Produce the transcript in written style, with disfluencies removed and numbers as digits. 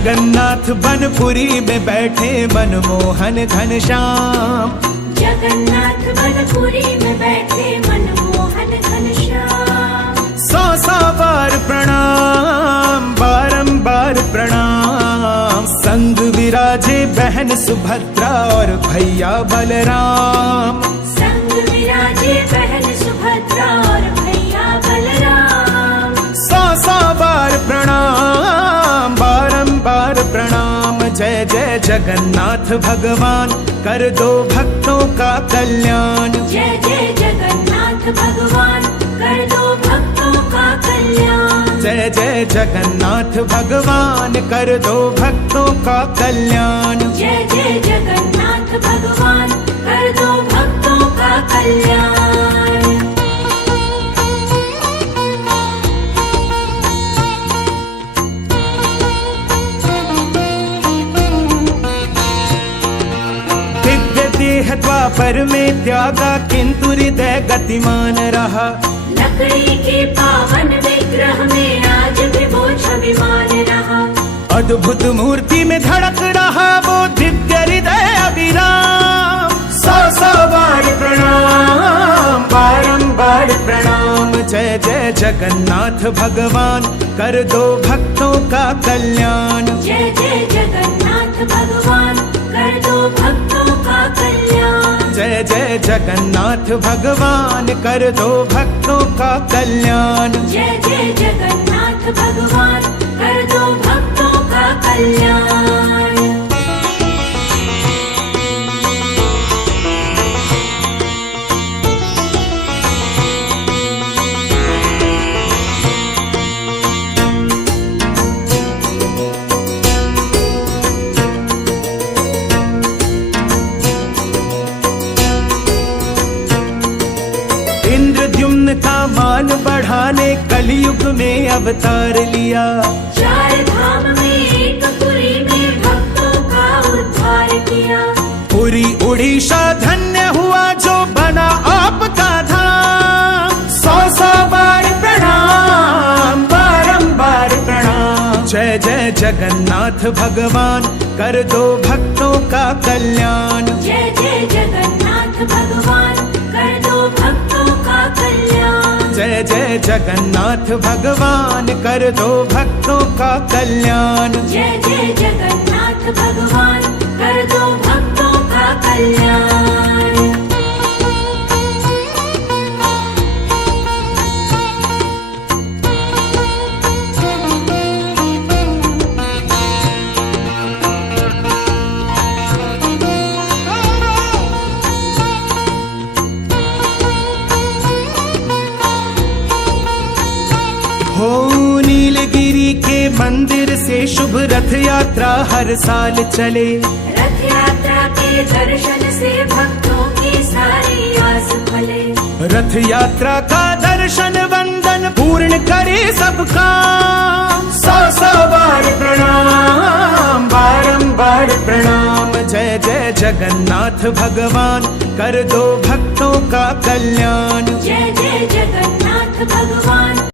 जगन्नाथ बनपुरी में बैठे मनमोहन घनश्याम। जगन्नाथ बनपुरी में बैठे मनमोहन घनश्याम। 100 बार प्रणाम, बारंबार प्रणाम। संग विराजे बहन सुभद्रा और भैया बलराम। संग विराजे बहन सुभद्रा और भैया बलराम। 100 बार प्रणाम, बारंबार प्रणाम। जय जय जगन्नाथ भगवान, कर दो भक्तों का कल्याण। जय जय जगन्नाथ भगवान, कर दो भक्तों का कल्याण। जय जय जगन्नाथ भगवान, कर दो भक्तों का कल्याण। जय जय जगन्नाथ भगवान, कर दो भक्तों का कल्याण। दिव्य देह द्वापर में त्यागा, किंतु हृदय गतिमान रहा। लकड़ी के पावन विग्रह में आज भी वो छविमान रहा। अद्भुत मूर्ति में धड़क रहा वो दिव्य हृदय अभिराम। 100 बार प्रणाम, बारंबार प्रणाम। जय जय जगन्नाथ भगवान, कर दो भक्तों का कल्याण। जय जय जगन्नाथ भगवान, कर दो भक्तों का कल्याण। जय जय जगन्नाथ भगवान, कर दो भक्तों का कल्याण। जय जय जगन्नाथ भगवान, कर दो भक्तों का कल्याण। इंद्रद्युम्न का मान बढ़ाने कलयुग में अवतार लिया। 4 धाम में एक पुरी में भक्तों का उद्धार किया। पुरी उड़ीसा धन्य हुआ जो बना आपका धाम। 100 बार प्रणाम, बारंबार प्रणाम। जय जय जगन्नाथ भगवान, कर दो भक्तों का कल्याण। जय जय जगन्नाथ भगवान, कर दो भक्तों का कल्याण। जय जय जगन्नाथ भगवान, कर दो भक्तों का कल्याण। जय जय जगन्नाथ भगवान, कर दो भक्तों का कल्याण। हो नीलगिरी के मंदिर से शुभ रथ यात्रा हर साल चले। रथ यात्रा के दर्शन से भक्तों की सारी आस फले। रथ यात्रा का दर्शन वंदन पूर्ण करे सबका। 100 बार प्रणाम, बारंबार प्रणाम। जय जय जगन्नाथ भगवान, कर दो भक्तों का कल्याण। जय जय जगन्नाथ भगवान,